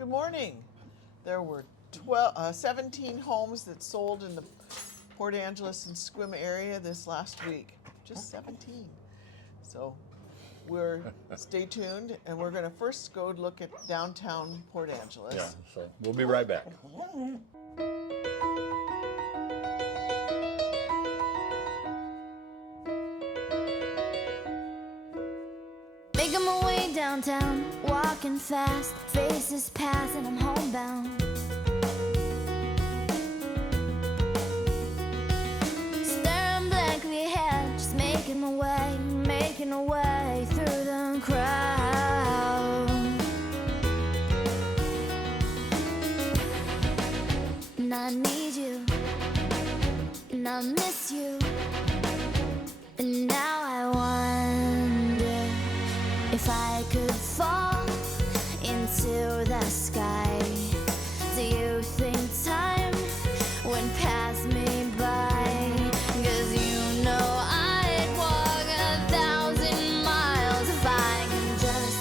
Good morning. There were 17 homes that sold in the Port Angeles and Sequim area this last week. Just 17. So stay tuned, and we're going to first go look at downtown Port Angeles. Yeah, so we'll be right back. Making my way downtown, walking fast, faces pass and I'm homebound. Staring blankly ahead, just making my way through the crowd. And I need you, and I miss you, and now I wonder if I could fall into the sky. Do you think time would pass me by? 'Cause you know I'd walk 1,000 miles if I can just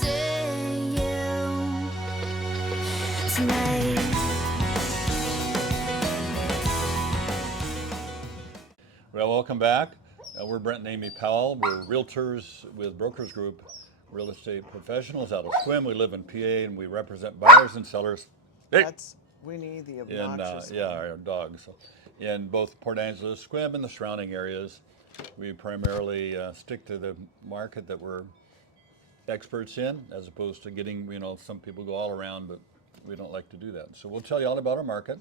see you tonight. Well, welcome back. We're Brent and Amy Powell. We're realtors with Brokers Group, real estate professionals out of Sequim. We live in PA and we represent buyers and sellers. Hey! We need the In obnoxious one. our dogs. So, in both Port Angeles, Sequim, and the surrounding areas, we primarily stick to the market that we're experts in, as opposed to getting, some people go all around, but we don't like to do that. So we'll tell you all about our market.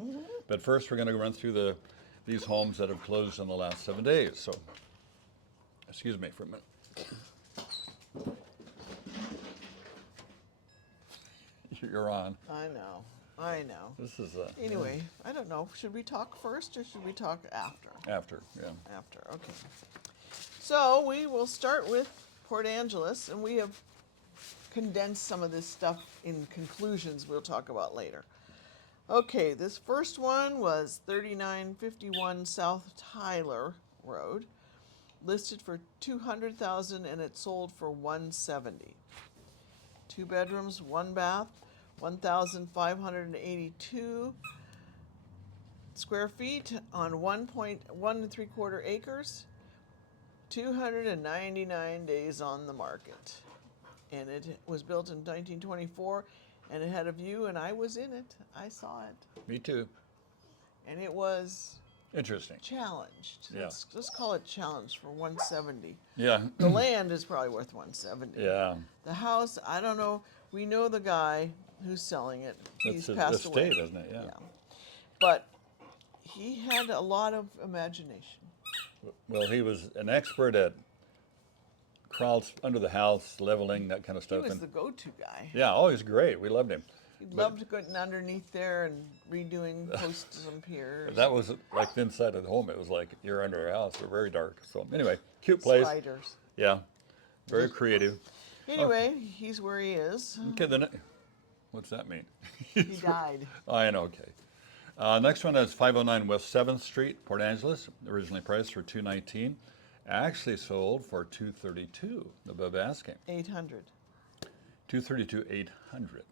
But first, we're going to run through these homes that have closed in the last 7 days. So, excuse me for a minute. You're on. I know. This is Anyway, I don't know. Should we talk first or should we talk after? after, yeah. After, okay. So we will start with Port Angeles, and we have condensed some of this stuff in conclusions we'll talk about later. Okay, this first one was 3951 South Tyler Road, listed for $200,000 and it sold for $170,000. 2 bedrooms, 1 bath, 1,582 square feet on 1.1 3/4 acres, 299 days on the market. And it was built in 1924, and it had a view, and I was in it. I saw it. Me too. And it was Interesting. challenged. Yeah. Let's just call it challenged for $170,000. Yeah. The land is probably worth $170,000. Yeah. The house, I don't know. We know the guy who's selling it. He's That's passed a away. estate, isn't it? Yeah. But he had a lot of imagination. Well, he was an expert at crawls under the house, leveling, that kind of He stuff. was And the go-to guy. yeah, oh, he's great. We loved him. He loved getting underneath there and redoing posts and piers. That was like the inside of the home. It was like you're under a house. They're very dark. So anyway, cute place. Spiders. Yeah, very creative. Anyway, he's where he is. Okay, then what's that mean? He died. Oh, I know. Okay. Next one is 509 West 7th Street, Port Angeles. Originally priced for $219,000, actually sold for $232,000 above asking. 800. $232,800.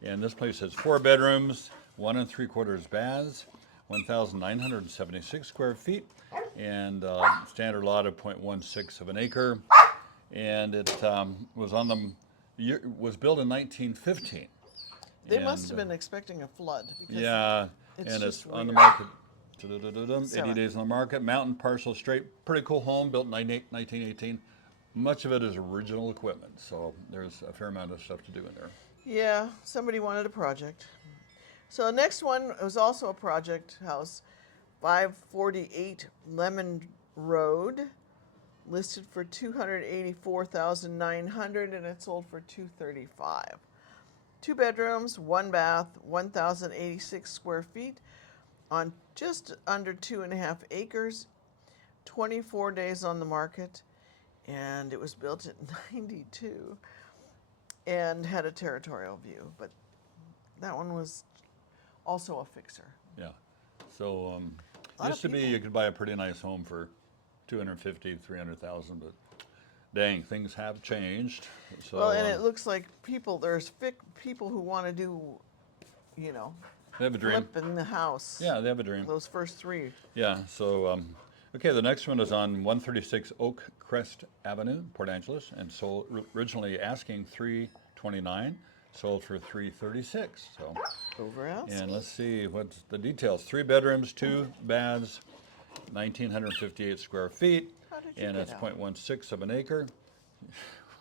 And this place has 4 bedrooms, 1 3/4 baths, 1,976 square feet, and standard lot of 0.16 of an acre. And it was was built in 1915. They must have been expecting a flood. Because Yeah, it's and just it's on the weird. market. 80 Seven. days on the market. Mountain parcel Strait. Pretty cool home, built in 1918. Much of it is original equipment, so there's a fair amount of stuff to do in there. Yeah, somebody wanted a project. So the next one was also a project house, 548 Lemon Road, listed for $284,900 and it sold for $235,000. 2 bedrooms, 1 bath, 1,086 square feet on just under 2.5 acres, 24 days on the market, and it was built in '92 and had a territorial view, but that one was also a fixer. Yeah. So lot used of to be people. you could buy a pretty nice home for $250,000, $300,000, but dang, things have changed. So Well, and it looks like there's people who want to do, you know, they have a dream. flip in the house. Yeah, they have a dream. Those first three. Yeah, so, okay, the next one is on 136 Oak Crest Avenue, Port Angeles, and sold originally asking $329, sold for $336. So, Over else. and let's see what's the details. 3 bedrooms, 2 baths, 1,958 square feet, How did you and get it's out? 0.16 of an acre.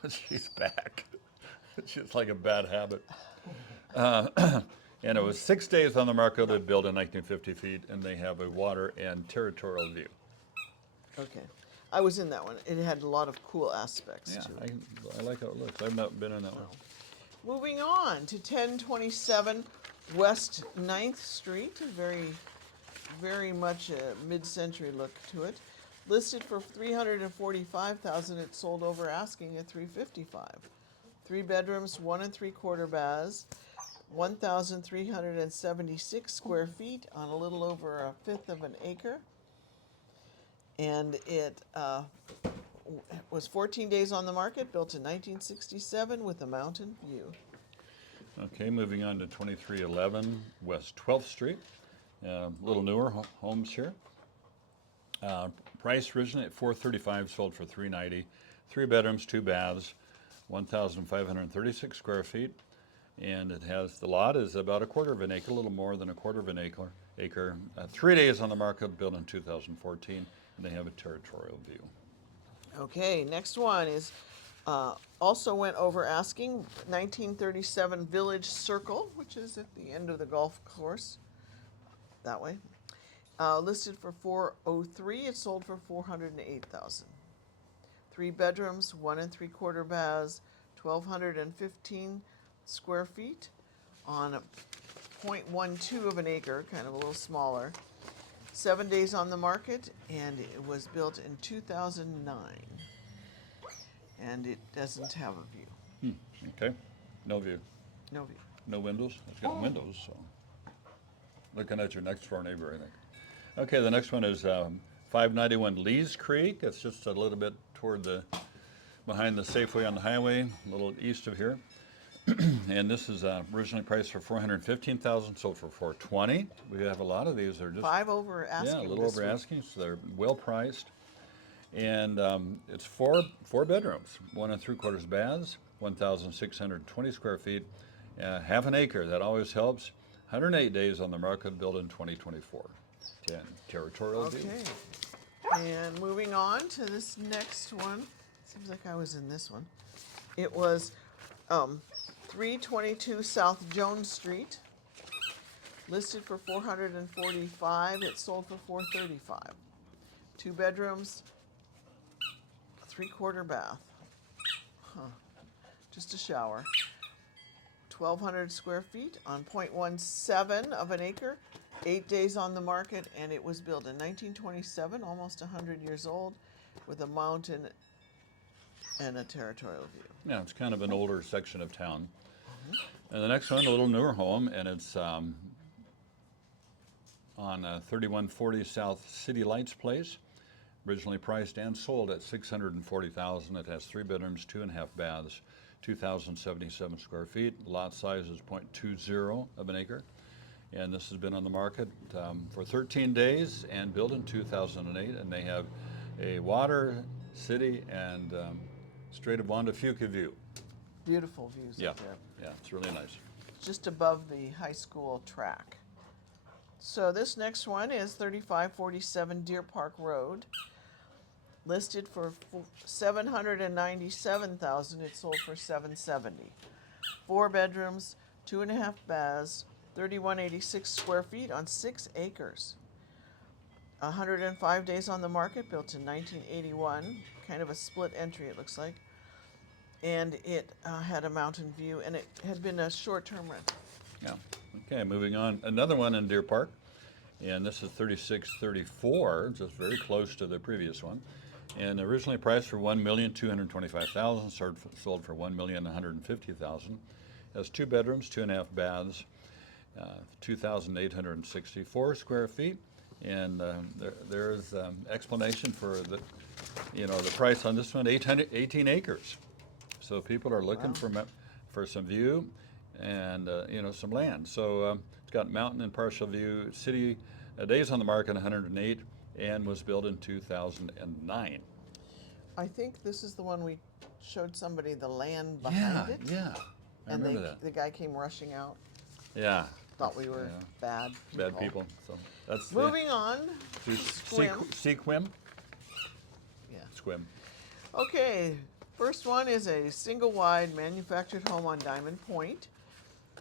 She's back. She's like a bad habit. And it was 6 days on the market. They built in 1950 feet, and they have a water and territorial view. Okay. I was in that one. It had a lot of cool aspects Yeah, to it. I like how it looks. I've not been in that one. Moving on to 1027 West 9th Street, very much a mid-century look to it. Listed for $345,000, it sold over asking at $355,000. 3 bedrooms, 1 3/4 baths, 1,376 square feet on a little over a fifth of an acre. And it was 14 days on the market, built in 1967 with a mountain view. Okay, moving on to 2311 West 12th Street. Little newer homes here. Price originally at $435, sold for $390. 3 bedrooms, 2 baths, 1,536 square feet. And it has, the lot is about a quarter of an acre, a little more than a quarter of an acre. 3 days on the market, built in 2014, and they have a territorial view. Okay, next one is also went over asking 1937 Village Circle, which is at the end of the golf course, that way. Listed for $403, it sold for $408,000. 3 bedrooms, 1 3/4 baths, 1,215 square feet on a 0.12 of an acre, kind of a little smaller. 7 days on the market, and it was built in 2009. And it doesn't have a view. Okay, no view, No view. no windows. It's got windows, so. Looking at your next door neighbor, I think. Okay, the next one is 591 Lees Creek. It's just a little bit behind the Safeway on the highway, a little east of here. And this is originally priced for $415,000, sold for $420,000. We have a lot of these. They're just 5 over asking. yeah, a little this over week. asking, so they're well priced. And it's four bedrooms, 1 3/4 baths, 1,620 square feet, half an acre. That always helps. 108 days on the market, built in 2024. 10 territorial view. Okay. And moving on to this next one. Seems like I was in this one. It was 322 South Jones Street. Listed for $445,000. It sold for $435,000. 2 bedrooms, 3/4 bath. Just a shower. 1,200 square feet on 0.17 of an acre. 8 days on the market, and it was built in 1927, almost 100 years old, with a mountain and a territorial view. Yeah, it's kind of an older section of town. And the next one, a little newer home, and it's on 3140 South City Lights Place. Originally priced and sold at $640,000. It has 3 bedrooms, 2.5 baths, 2,077 square feet. Lot size is 0.20 of an acre. And this has been on the market for 13 days and built in 2008. And they have a water, city, and Strait of Juan to Fuca view. Beautiful views Yeah, up there. yeah, it's really nice. Just above the high school track. So this next one is 3547 Deer Park Road. Listed for $797,000. It sold for $770,000. 4 bedrooms, 2.5 baths, 3,186 square feet on 6 acres. 105 days on the market, built in 1981. Kind of a split entry, it looks like. And it had a mountain view, and it had been a short-term rental. Yeah. Okay, moving on. Another one in Deer Park, and this is 3634, just very close to the previous one. And originally priced for $1,225,000, sold for $1,150,000. Has 2 bedrooms, 2.5 baths, 2,864 square feet, And there's explanation for the, the price on this one, 18 acres. So people are looking for some view and, some land. So it's got mountain and partial view. City days on the market 108 and was built in 2009. I think this is the one we showed somebody the land behind it. Yeah, I And remember that. the guy came rushing out. Yeah. Thought we were bad people. Bad people. So that's Moving on to Sequim. Sequim. Yeah. Sequim. Okay, first one is a single wide manufactured home on Diamond Point.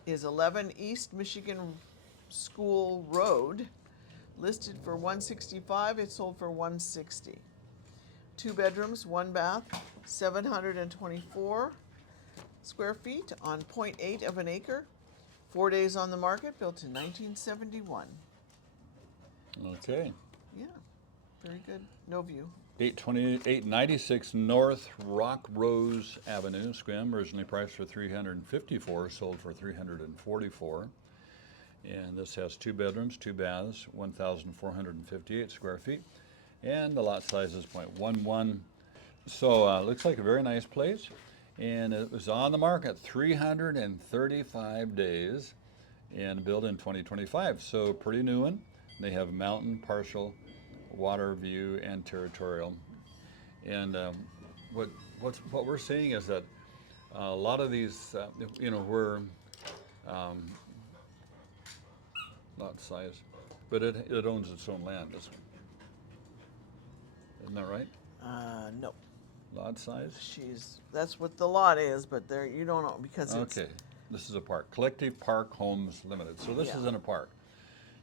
Is 11 East Michigan School Road. Listed for $165. It sold for $160. 2 bedrooms, 1 bath, 724 square feet on 0.8 of an acre. 4 days on the market, built in 1971. Okay. Yeah, very good. No view. 896 North Rock Rose Avenue, Sequim, originally priced for $354, sold for $344. And this has 2 bedrooms, 2 baths, 1,458 square feet. And the lot size is 0.11. So looks like a very nice place. And it was on the market 335 days and built in 2025. So pretty new one. They have mountain, partial, water view, and territorial. And what we're seeing is that a lot of these, we're lot size, but it owns its own land. This one, isn't that right? No. Lot size. That's what the lot is, but there you don't know because it's. Okay, this is a park. Collective Park Homes Limited. So this Yeah. isn't a park.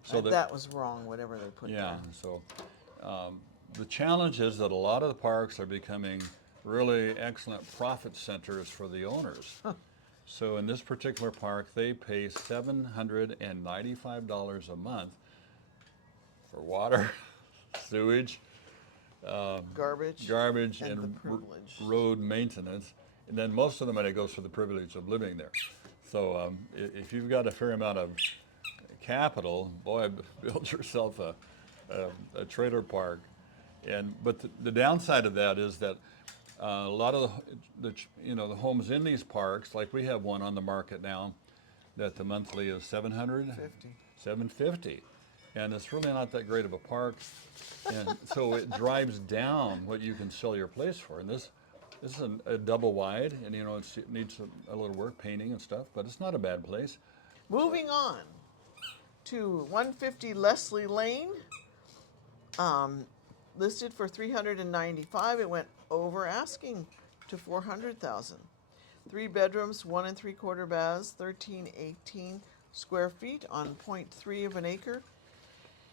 So that was wrong. Whatever they put yeah. there. So the challenge is that a lot of the parks are becoming really excellent profit centers for the owners. So in this particular park, they pay $795 a month for water, sewage, Garbage. and the privilege. road maintenance, and then most of the money goes for the privilege of living there. So if you've got a fair amount of capital, boy, build yourself a trailer park. But the downside of that is that a lot of the homes in these parks, like we have one on the market now, that the monthly is $750, and it's really not that great of a park, and so it drives down what you can sell your place for. And this is a double wide, and it needs a little work, painting and stuff, but it's not a bad place. Moving on to 150 Leslie Lane. Listed for $395. It went over asking to $400,000. 3 bedrooms, 1 3/4 baths, 1,318 square feet on 0.3 of an acre.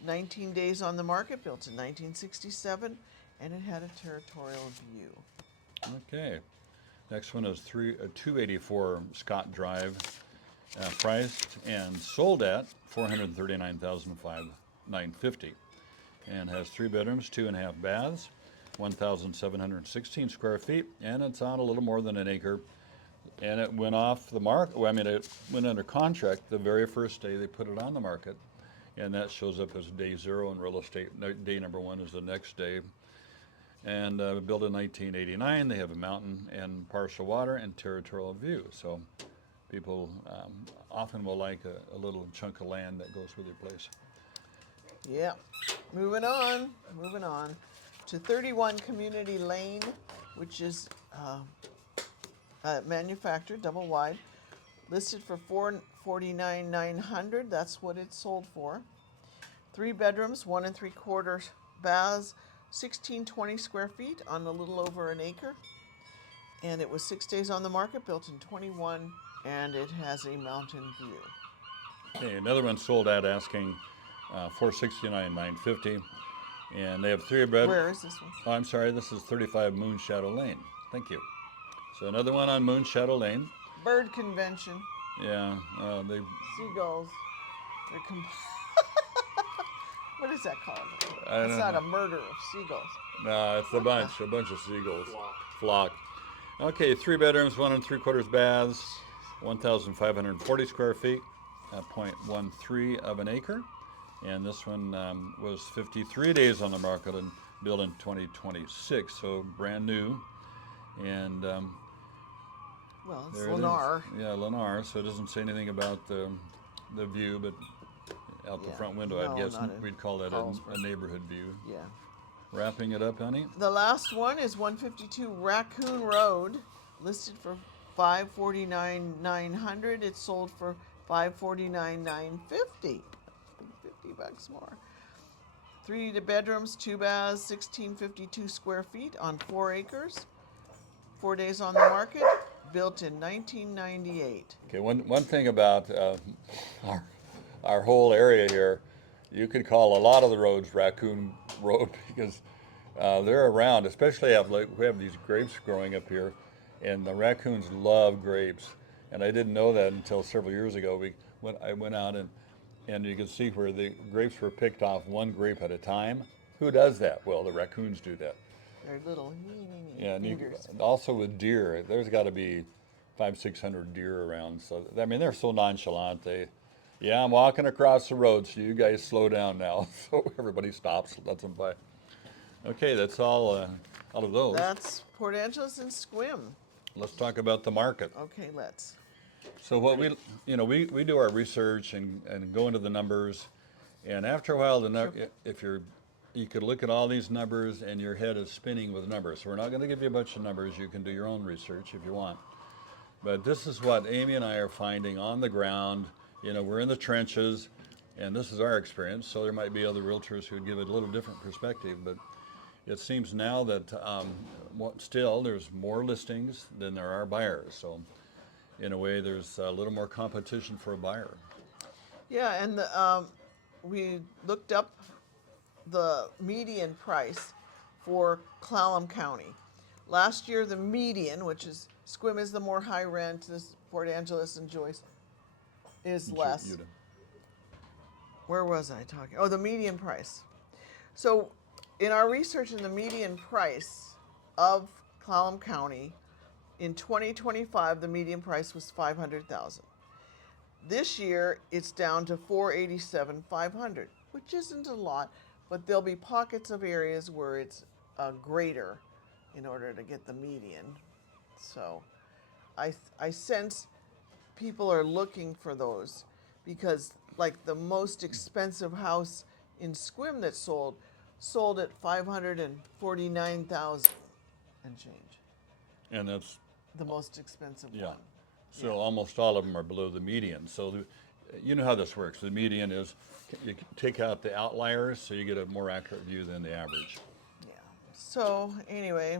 19 days on the market, built in 1967, and it had a territorial view. Okay. Next one is 284 Scott Drive, priced and sold at $439,950, and has 3 bedrooms, 2.5 baths, 1,716 square feet, and it's on a little more than an acre. And it went off the market. Well, it went under contract the very first day they put it on the market, and that shows up as day 0 in real estate. Day number 1 is the next day. And built in 1989, they have a mountain and partial water and territorial view. So people often will like a little chunk of land that goes with your place. Yeah. Moving on to 31 Community Lane, which is manufactured, double wide, listed for $449,900. That's what it sold for. 3 bedrooms, 1 3/4 baths, 1,620 square feet on a little over an acre. And it was 6 days on the market, built in 21, and it has a mountain view. Okay, another one sold at asking $469,950, and they have 3 bedrooms. Where is this one? Oh, I'm sorry, this is 35 Moonshadow Lane. Thank you. So another one on Moonshadow Lane. Bird convention. Yeah, they. Seagulls. What is that called? I don't It's not know. a murder of seagulls. No, it's a bunch of seagulls. Flock. Okay, 3 bedrooms, 1 3/4 baths, 1,540 square feet, 0.13 of an acre, And this one was 53 days on the market and built in 2026, so brand new. And Well, it's there it is. Lennar. Yeah, Lennar. So it doesn't say anything about the view, but out the Yeah, front window, no, I'd guess not in we'd call that a neighborhood view. Yeah. Wrapping it up, honey. The last one is 152 Raccoon Road, listed for $549,900. It's sold for $549,950. $50 more. 3 bedrooms, 2 baths, 1652 square feet on 4 acres. 4 days on the market. Built in 1998. Okay, one thing about our whole area here, you could call a lot of the roads Raccoon Road because they're around, especially we have these grapes growing up here, and the raccoons love grapes. And I didn't know that until several years ago. I went out and you can see where the grapes were picked off one grape at a time. Who does that? Well, the raccoons do that. They're little Yeah, and fingers. also with deer, there's got to be 500-600 deer around. So I mean, they're so nonchalant. Yeah, I'm walking across the road, so you guys slow down now. So everybody stops, lets them by. Okay, that's all out of those. That's Port Angeles and Sequim. Let's talk about the market. Okay, let's. So what we do our research and go into the numbers, and after a while, you could look at all these numbers and your head is spinning with numbers. So we're not going to give you a bunch of numbers. You can do your own research if you want. But this is what Amy and I are finding on the ground. We're in the trenches, and this is our experience. So there might be other realtors who would give it a little different perspective. But it seems now that still there's more listings than there are buyers. So in a way, there's a little more competition for a buyer. Yeah, and we looked up the median price for Clallam County. Last year, the median, which is Sequim is the more high rent, this Port Angeles and Joyce is less. Where was I talking? Oh, the median price. So in our research in the median price of Clallam County, in 2025, the median price was $500,000. This year, it's down to $487,500, which isn't a lot, but there'll be pockets of areas where it's greater in order to get the median. So I sense people are looking for those because, like, the most expensive house in Sequim that sold at $549,000 and change. And that's The most expensive one. So almost all of them are below the median. So you know how this works. The median is you take out the outliers so you get a more accurate view than the average. Yeah. So anyway,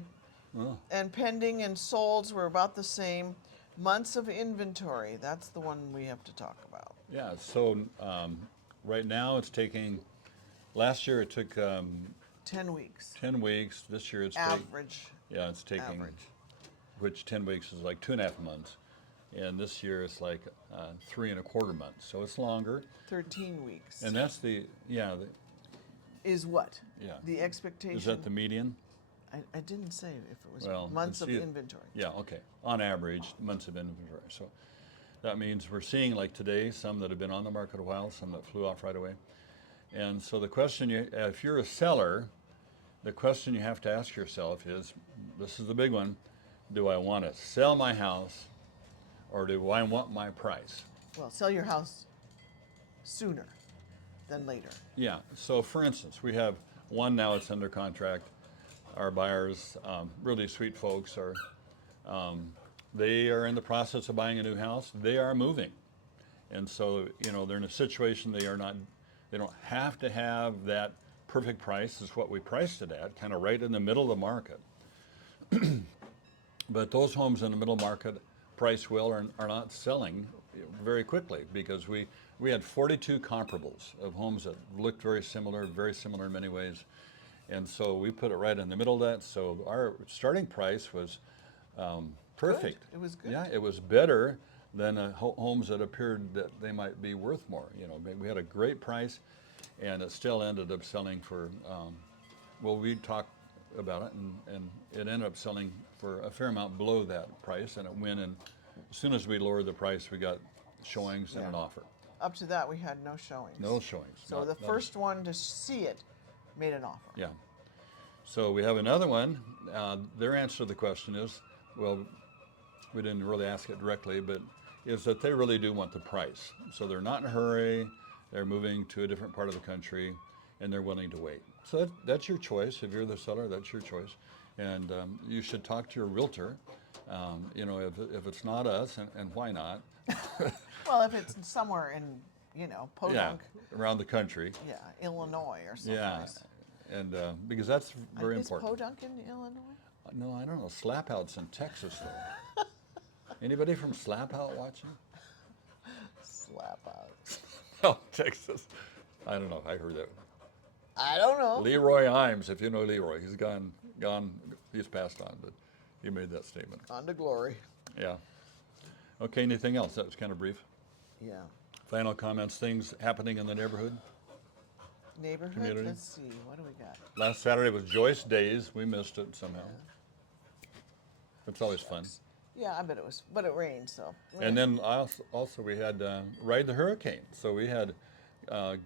and pending and solds were about the same. Months of inventory, that's the one we have to talk about. Yeah, so right now it's taking, last year it took 10 weeks. 10 weeks. This year it's Average. it's taking, Average. which 10 weeks is like 2.5 months. And this year it's like 3.25 months. So it's longer. 13 weeks. And that's Is what? Yeah. The expectation. Is that the median? I didn't say if it was Well, months of see, inventory. Yeah, okay. On average, months of inventory. So that means we're seeing, like today, some that have been on the market a while, some that flew off right away. And so the question, if you're a seller, the question you have to ask yourself is, this is the big one, do I want to sell my house or do I want my price? Well, sell your house sooner than later. Yeah, so for instance, we have one now that's under contract. Our buyers, really sweet folks, they are in the process of buying a new house. They are moving. And so, they're in a situation they don't have to have that perfect price is what we priced it at, kind of right in the middle of the market. But those homes in the middle market, price well, are not selling very quickly because we had 42 comparables of homes that looked very similar in many ways. And so we put it right in the middle of that. So our starting price was perfect. Good. It was good. Yeah, it was better than homes that appeared that they might be worth more. We had a great price, and it still ended up selling for. We talked about it, and it ended up selling for a fair amount below that price, and it went. And as soon as we lowered the price, we got showings and an offer. up to that, we had no showings. No showings. So not- the not a- first one to see it made an offer. Yeah. So we have another one. Their answer to the question is, well, we didn't really ask it directly, but is that they really do want the price. So they're not in a hurry. They're moving to a different part of the country, and they're willing to wait. So that's your choice. If you're the seller, that's your choice. And you should talk to your realtor. You know, if it's not us, and why not? Well, if it's somewhere in, you know, Yeah, Podunk, around the country. yeah, Illinois or Yeah, someplace. and because that's very Is important. Podunk in Illinois? No, I don't know. Slap Out's in Texas, though. Anybody from Slap Out watching? Slap out. Oh, Texas. I don't know. I heard that. I don't know. Leroy Imes, if you know Leroy, he's gone. He's passed on, but he made that statement. On to glory. Yeah. Okay. Anything else? That was kind of brief. Yeah. Final comments. Things happening in the neighborhood. Neighborhood. Community. Let's see. What do we got? Last Saturday was Joyce Days. We missed it somehow. It's always fun. Yeah, I bet it was, but it rained, so. And then also we had Ride the Hurricane. So we had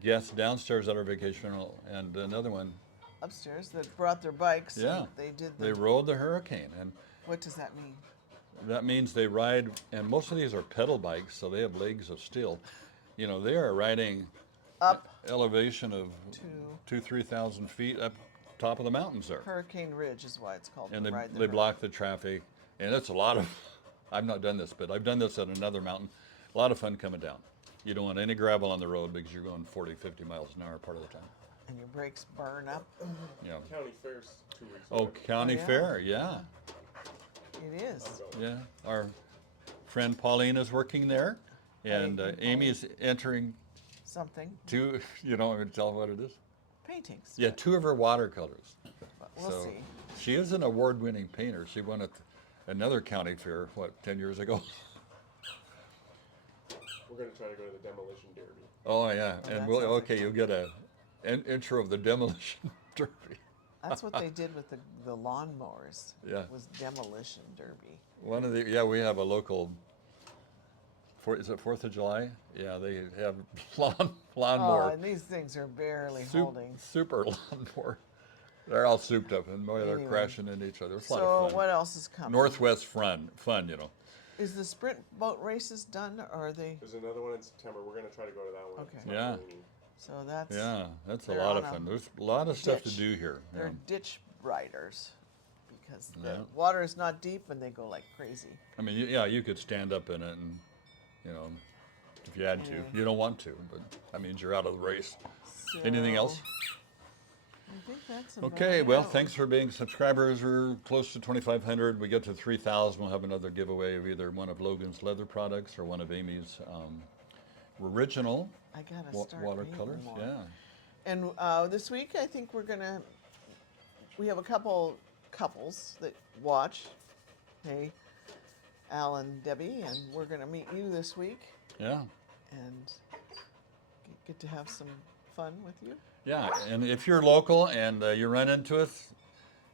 guests downstairs at our vacation rental, and another one. Upstairs that brought their bikes. Yeah. And they did the. They rode the Hurricane, and What does that mean? that means they ride. And most of these are pedal bikes, so they have legs of steel. You know, they are riding Up elevation of to 2,000-3,000 feet up top of the mountains there, Hurricane Ridge is why it's called. and Ride the they block the traffic, and it's a lot of. I've not done this, but I've done this at another mountain. A lot of fun coming down. You don't want any gravel on the road because you're going 40, 50 miles an hour part of the time. And your brakes burn up. Yeah. County Fair's 2 weeks Oh, away. County yeah. Fair, yeah. It is. Yeah, our friend Pauline is working there, and Hey, Amy is entering Something. two. You know, I'm going to tell what it is. Paintings. Yeah, 2 of her watercolors. But we'll So see. she is an award-winning painter. She won at another county fair, 10 years ago? We're going to try to go to the demolition derby. Oh yeah, that and we'll sounds okay. You'll get an intro of the demolition derby. That's what they did with the lawnmowers. Yeah. Was demolition derby. One of the we have a local. Is it 4th of July? Yeah, they have Oh, lawnmower. and these things are barely Soup- holding. Super lawnmower. They're all souped up, and boy, they're Anyway. crashing into each other. It's a lot So of fun. what else is coming? Northwest fun, you know. Is the sprint boat races done, or are they? There's another one in September. We're going to try to go to that one. Okay. It's not Yeah. raining. So that's. Yeah, that's a They're lot on of a fun. There's a lot of stuff to ditch. do here. They're Yeah. ditch riders, because the Yeah. water is not deep and they go like crazy. I mean, you could stand up in it, and you know, if you had to. Yeah. You don't want to, but that means you're out of the race. Anything So, else? I think that's about Okay, it. well, thanks for being subscribers. We're close to 2,500. We get to 3,000. We'll have another giveaway of either one of Logan's leather products or one of Amy's original I gotta start watercolors. painting more. Yeah. And this week, I think we have a couples that watch. Hey, Al and Debbie, and we're gonna meet you this week Yeah. and get to have some fun with you. Yeah. And if you're local and you run into us,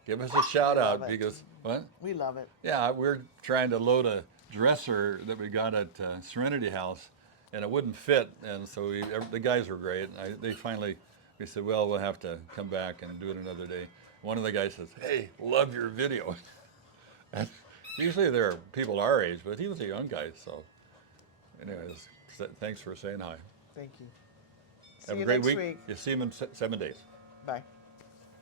give us a shout out love it. because what? We love it. Yeah, we're trying to load a dresser that we got at Serenity House, and it wouldn't fit. And so the guys were great. We said, well, we'll have to come back and do it another day. One of the guys says, hey, love your video. And usually there are people our age, but he was a young guy. So anyways, thanks for saying hi. Thank you. See Have you a great next week. week. You see him in 7 days. Bye.